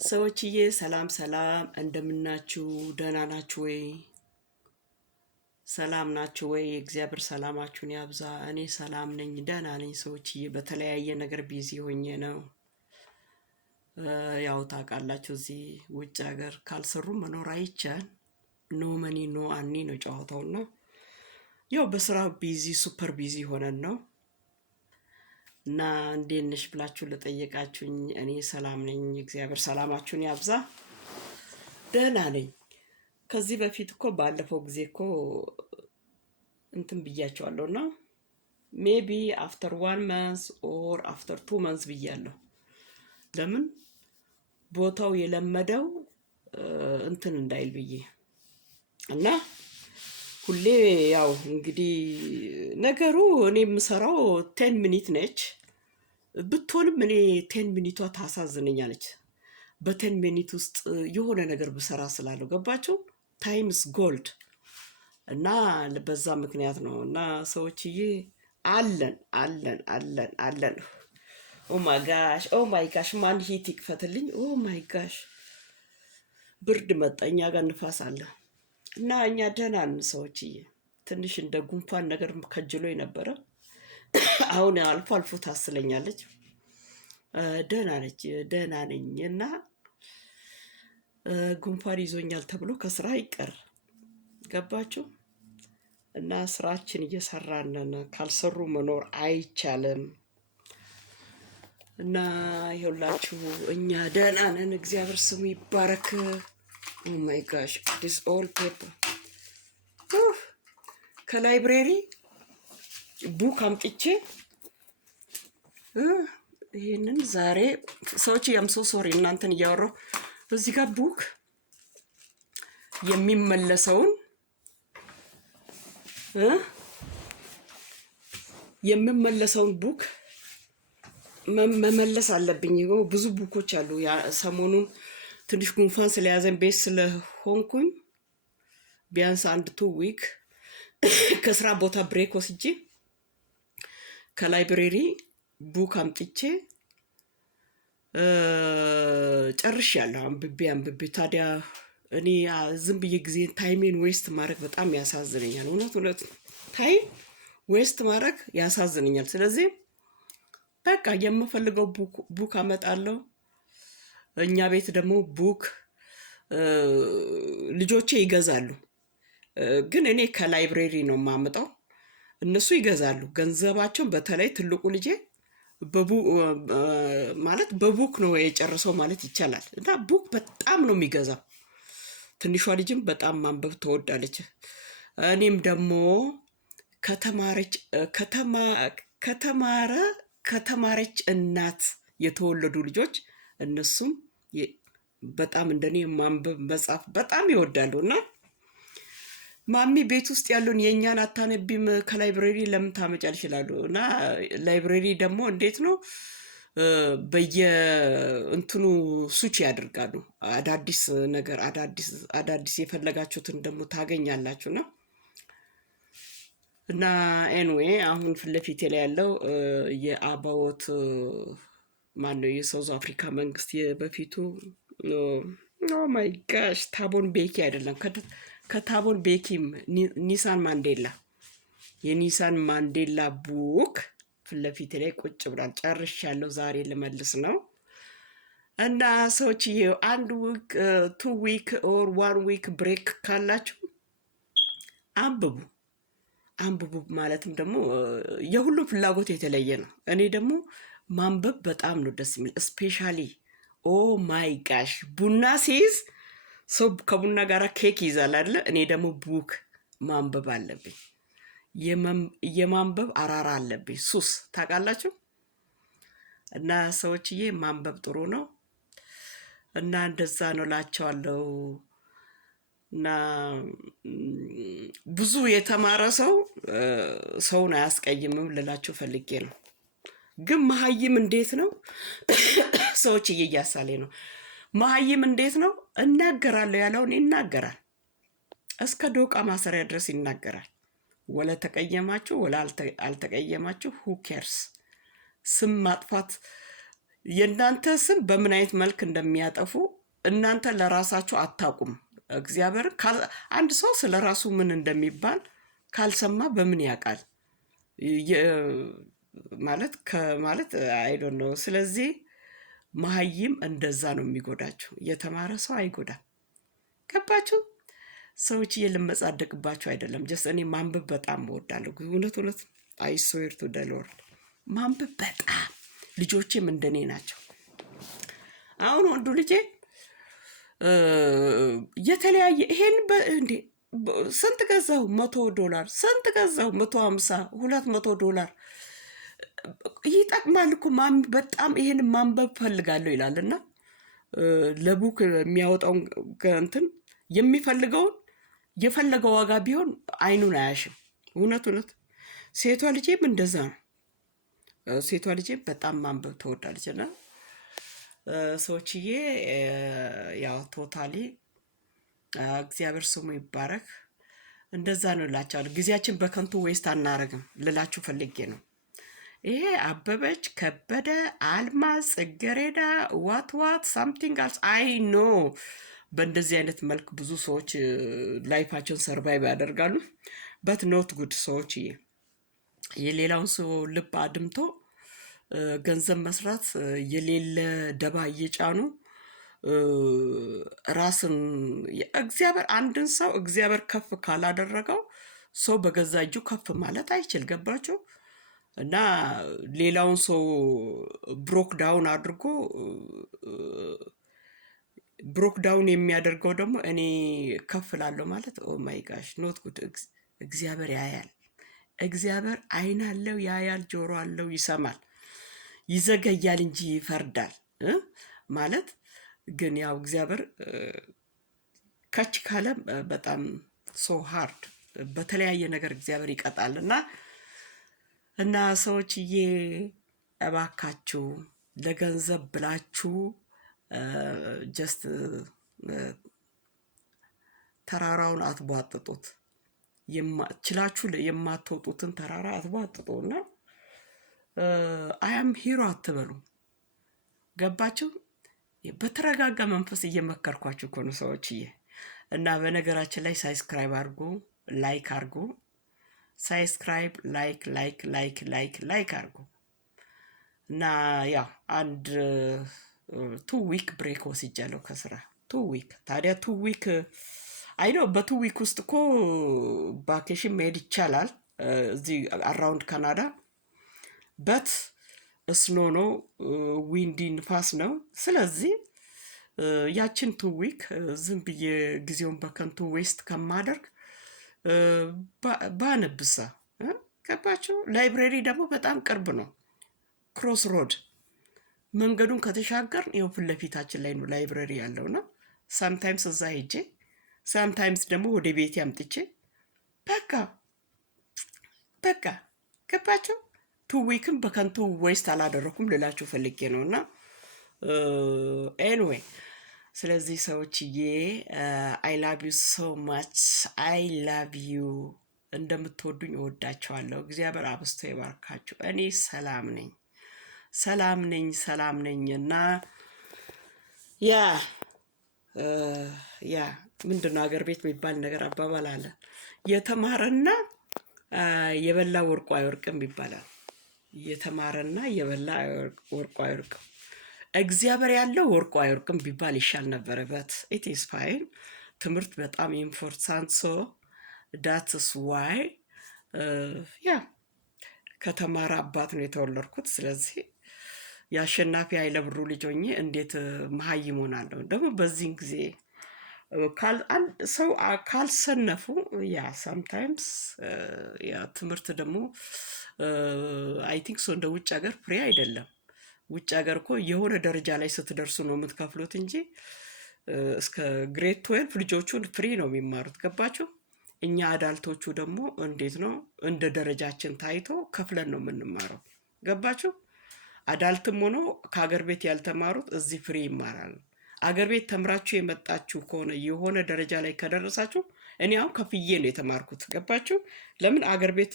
ሰዎችዬ ሰላም ሰላም እንደምናችሁ ደህና ናችሁ ወይ? ሰላም ናችሁ ወይ? እግዚአብሔር ሰላማችሁን ያብዛ። እኔ ሰላም ነኝ፣ ደህና ነኝ። ሰዎችዬ በተለያየ ነገር ቢዚ ሆኜ ነው። ያው ታውቃላችሁ እዚህ ውጭ ሀገር ካልሰሩ መኖር አይቻል። ኖ መኒ ኖ አኒ ነው ጨዋታውና ያው በስራ ቢዚ ሱፐር ቢዚ ሆነን ነው እና እንዴት ነሽ ብላችሁ ለጠየቃችሁኝ እኔ ሰላም ነኝ። እግዚአብሔር ሰላማችሁን ያብዛ። ደህና ነኝ። ከዚህ በፊት እኮ ባለፈው ጊዜ እኮ እንትን ብያቸዋለሁ እና ሜቢ አፍተር 1 መንዝ ኦር አፍተር 2 መንዝ ብያለሁ። ለምን ቦታው የለመደው እንትን እንዳይል ብዬ እና ሁሌ ያው እንግዲህ ነገሩ እኔ የምሰራው 10 ሚኒት ነች ብትሆንም እኔ 10 ሚኒቷ ታሳዝነኛለች። በ10 ሚኒት ውስጥ የሆነ ነገር ብሰራ ስላለው ገባቸው ታይምስ ጎልድ እና በዛ ምክንያት ነው። እና ሰዎችዬ አለን አለን አለን አለን። ኦ ማይ ጋሽ ማን ሂት ይክፈትልኝ። ኦ ማይ ጋሽ ብርድ መጣ። እኛ ጋር ንፋስ አለ እና እኛ ደህና ነን ሰዎችዬ። ትንሽ እንደ ጉንፋን ነገር ከጅሎ ነበረ። አሁን አልፎ አልፎ ታስለኛለች። ደህና ነች፣ ደህና ነኝ። እና ጉንፋን ይዞኛል ተብሎ ከስራ አይቀር ገባችሁ? እና ስራችን እየሰራን ካልሰሩ መኖር አይቻልም። እና ይኸውላችሁ እኛ ደህና ነን፣ እግዚአብሔር ስሙ ይባረክ። ኦ ማይ ጋሽ ዲስ ኦል ፔፐር ከላይብሬሪ ቡክ አምጥቼ ይህንን ዛሬ ሰዎች ያምሶ ሶሪ እናንተን እያወራሁ እዚህ ጋር ቡክ የምመለሰውን ቡክ መመለስ አለብኝ። ብዙ ቡኮች አሉ። ሰሞኑን ትንሽ ጉንፋን ስለያዘን ቤት ስለሆንኩኝ ቢያንስ 1 2 ዊክ ከስራ ቦታ ብሬክ ወስጄ ከላይብሬሪ ቡክ አምጥቼ ጨርሻለሁ። አንብቤ ታዲያ እኔ ዝም ብዬ ጊዜ ታይሜን ዌስት ማድረግ በጣም ያሳዝነኛል። እውነት ታይም ዌስት ማድረግ ያሳዝነኛል። ስለዚህ በቃ የምፈልገው ቡክ አመጣለሁ። እኛ ቤት ደግሞ ቡክ ልጆቼ ይገዛሉ፣ ግን እኔ ከላይብሬሪ ነው የማመጣው። እነሱ ይገዛሉ ገንዘባቸውን። በተለይ ትልቁ ልጄ ማለት በቡክ ነው የጨረሰው ማለት ይቻላል። እና ቡክ በጣም ነው የሚገዛው። ትንሿ ልጅም በጣም ማንበብ ትወዳለች። እኔም ደግሞ ከተማረች እናት የተወለዱ ልጆች እነሱም በጣም እንደኔ ማንበብ መጻፍ በጣም ይወዳሉ። እና ማሚ ቤት ውስጥ ያሉን የእኛን አታነቢም ከላይብሬሪ ለምን ታመጫልሽ ይላሉ። እና ላይብሬሪ ደግሞ እንዴት ነው በየእንትኑ ሱች ያደርጋሉ። አዳዲስ ነገር አዳዲስ የፈለጋችሁትን ደግሞ ታገኛላችሁ ነው። እና ኤንዌይ አሁን ፊት ለፊቴ ላይ ያለው የአባወት ማነው የሳውዝ አፍሪካ መንግስት በፊቱ ኦ ማይ ጋሽ ታቦን ቤኪ አይደለም፣ ከታቦን ቤኪም ኒሳን ማንዴላ የኒሳን ማንዴላ ቡክ ፊት ለፊቴ ላይ ቁጭ ብሏል። ጨርሻለሁ። ዛሬ ልመልስ ነው። እና ሰዎች 1 ዊክ 2 ዊክ ኦር 1 ዊክ ብሬክ ካላችሁ አንብቡ ማለትም ደግሞ የሁሉም ፍላጎት የተለየ ነው። እኔ ደግሞ ማንበብ በጣም ነው ደስ የሚል። ስፔሻሊ ኦ ማይ ጋሽ ቡና ሲይዝ ሰው ከቡና ጋር ኬክ ይዛል አይደለ? እኔ ደግሞ ቡክ ማንበብ አለብኝ። የማንበብ አራራ አለብኝ፣ ሱስ ታውቃላችሁ። እና ሰዎችዬ ማንበብ ጥሩ ነው እና እንደዛ ነው ላቸዋለሁ። እና ብዙ የተማረ ሰው ሰውን አያስቀይምም ልላችሁ ፈልጌ ነው። ግን መሀይም እንዴት ነው ሰዎችዬ? እያሳሌ ነው። መሀይም እንዴት ነው? እናገራለሁ ያለውን ይናገራል፣ እስከ ዶቃ ማሰሪያ ድረስ ይናገራል። ወለ ተቀየማችሁ ወለ አልተቀየማችሁ ሁ ኬርስ። ስም ማጥፋት የእናንተ ስም በምን አይነት መልክ እንደሚያጠፉ እናንተ ለራሳችሁ አታውቁም። እግዚአብሔር አንድ ሰው ስለ ራሱ ምን እንደሚባል ካልሰማ በምን ያውቃል? ማለት አይ ዶንት ኖ። ስለዚህ መሀይም እንደዛ ነው የሚጎዳችሁ፣ የተማረ ሰው አይጎዳም። ገባችሁ? ሰዎች ልመጻደቅባችሁ አይደለም። ጀስት እኔ ማንበብ በጣም እወዳለሁ። እውነት አይ ስዌር ቱ ዘ ሎርድ ማንበብ በጣም ልጆቼም እንደኔ ናቸው። አሁን ወንዱ ልጄ የተለያየ ይሄን እንዴ ስንት ገዛው $100 ስንት ገዛው $150 $200 ይጠቅማል እኮ በጣም ይሄን ማንበብ ፈልጋለሁ ይላል። እና ለቡክ የሚያወጣውን እንትን የሚፈልገውን የፈለገው ዋጋ ቢሆን አይኑን አያሽም። እውነት ሴቷ ልጄም እንደዛ ነው። ሴቷ ልጄም በጣም ማንበብ ትወዳለች። እና ሰዎችዬ ያው ቶታሊ እግዚአብሔር ስሙ ይባረክ። እንደዛ ነው እላቸዋለሁ። ጊዜያችን በከንቱ ዌስት አናረግም ልላችሁ ፈልጌ ነው። ይሄ አበበች ከበደ፣ አልማዝ፣ ጽጌሬዳ ዋት ሳምቲንግ አልስ አይ ኖ። በእንደዚህ አይነት መልክ ብዙ ሰዎች ላይፋቸውን ሰርቫይቭ ያደርጋሉ። በት ኖት ጉድ። ሰዎች የሌላውን ሰው ልብ አድምቶ ገንዘብ መስራት የሌለ ደባ እየጫኑ ራስን እግዚአብሔር አንድን ሰው እግዚአብሔር ከፍ ካላደረገው ሰው በገዛ እጁ ከፍ ማለት አይችል። ገባችሁ? እና ሌላውን ሰው ብሮክ ዳውን አድርጎ ብሮክ ዳውን የሚያደርገው ደግሞ እኔ ከፍ ላለሁ ማለት ኦ ማይ ጋሽ ኖት ጉድ። እግዚአብሔር ያያል። እግዚአብሔር አይን አለው፣ ያያል፣ ጆሮ አለው፣ ይሰማል። ይዘገያል እንጂ ይፈርዳል ማለት ግን ያው እግዚአብሔር ከች ካለ በጣም ሶ ሃርድ በተለያየ ነገር እግዚአብሔር ይቀጣል። እና ሰዎችዬ እባካችሁ ለገንዘብ ብላችሁ ጀስት ተራራውን አትቧጥጡት። ችላችሁ የማትወጡትን ተራራ አትቧጥጡና አያም ሂሮ አትበሉ። ገባችሁ? በተረጋጋ መንፈስ እየመከርኳችሁ እኮ ነው ሰዎችዬ። እና በነገራችን ላይ ሳብስክራይብ አድርጉ፣ ላይክ አድርጉ። ሳብስክራይብ ላይክ አድርጉ። እና ያው አንድ 2 ዊክ ብሬክ ወስጃለሁ ከስራ 2 ዊክ። ታዲያ 2 ዊክ አይ ነው በ2 ዊክ ውስጥ እኮ ቫኬሽን መሄድ ይቻላል እዚህ አራውንድ ካናዳ። በት ስኖ ነው፣ ዊንዲ ንፋስ ነው። ስለዚህ ያችን 2 ዊክ ዝም ብዬ ጊዜውን በከንቱ ዌስት ከማደርግ ባነብሳ። ገባችሁ? ላይብሬሪ ደግሞ በጣም ቅርብ ነው፣ ክሮስ ሮድ። መንገዱን ከተሻገር ይኸው ፊት ለፊታችን ላይ ነው ላይብሬሪ ያለውና ሳምታይምስ እዛ ሄጄ ሳምታይምስ ደግሞ ወደ ቤቴ አምጥቼ በቃ ገባችሁ? 2 ዊክም በከንቱ ዌስት አላደረኩም ልላችሁ ፈልጌ ነው። እና ኤኒዌይ ስለዚህ ሰዎችዬ አይ ላቭ ዩ ሶ ማች። አይ ላቭ ዩ። እንደምትወዱኝ እወዳቸዋለሁ። እግዚአብሔር አብስቶ ይባርካችሁ። እኔ ሰላም ነኝ። እና ያ ምንድነው አገር ቤት የሚባል ነገር አባባል አለ። የተማረና የበላ ወርቁ አይወርቅም ይባላል። የተማረና የበላ ወርቁ አይወርቅም። እግዚአብሔር ያለው ወርቁ አይወርቅም ቢባል ይሻል ነበረበት። ኢት ኢዝ ፋይን። ትምህርት በጣም ኢምፖርታንት ሶ ዳትስ ዋይ ያ ከተማረ አባት ነው የተወለድኩት። ስለዚህ የአሸናፊ ኃይለ ብሩ ልጅ ሆኜ እንዴት መሀይም ሆናለሁ? ደግሞ በዚህን ጊዜ ሰው ካልሰነፉ ያ ሳምታይምስ ያ ትምህርት ደግሞ አይ ቲንክ ሶ እንደ ውጭ ሀገር ፍሬ አይደለም። ውጭ ሀገር እኮ የሆነ ደረጃ ላይ ስትደርሱ ነው የምትከፍሉት እንጂ እስከ ግሬድ 12 ልጆቹን ፍሪ ነው የሚማሩት። ገባችሁ? እኛ አዳልቶቹ ደግሞ እንዴት ነው እንደ ደረጃችን ታይቶ ከፍለን ነው የምንማረው። ገባችሁ? አዳልትም ሆኖ ከሀገር ቤት ያልተማሩት እዚህ ፍሪ ይማራሉ። አገር ቤት ተምራችሁ የመጣችሁ ከሆነ የሆነ ደረጃ ላይ ከደረሳችሁ፣ እኔ አሁን ከፍዬ ነው የተማርኩት። ገባችሁ? ለምን አገር ቤት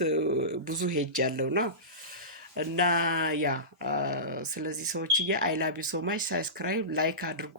ብዙ ሄጅ ያለውና እና ያ ስለዚህ ሰዎችዬ አይ ላቭ ዩ ሶ ማች። ሳብስክራይብ ላይክ አድርጉ።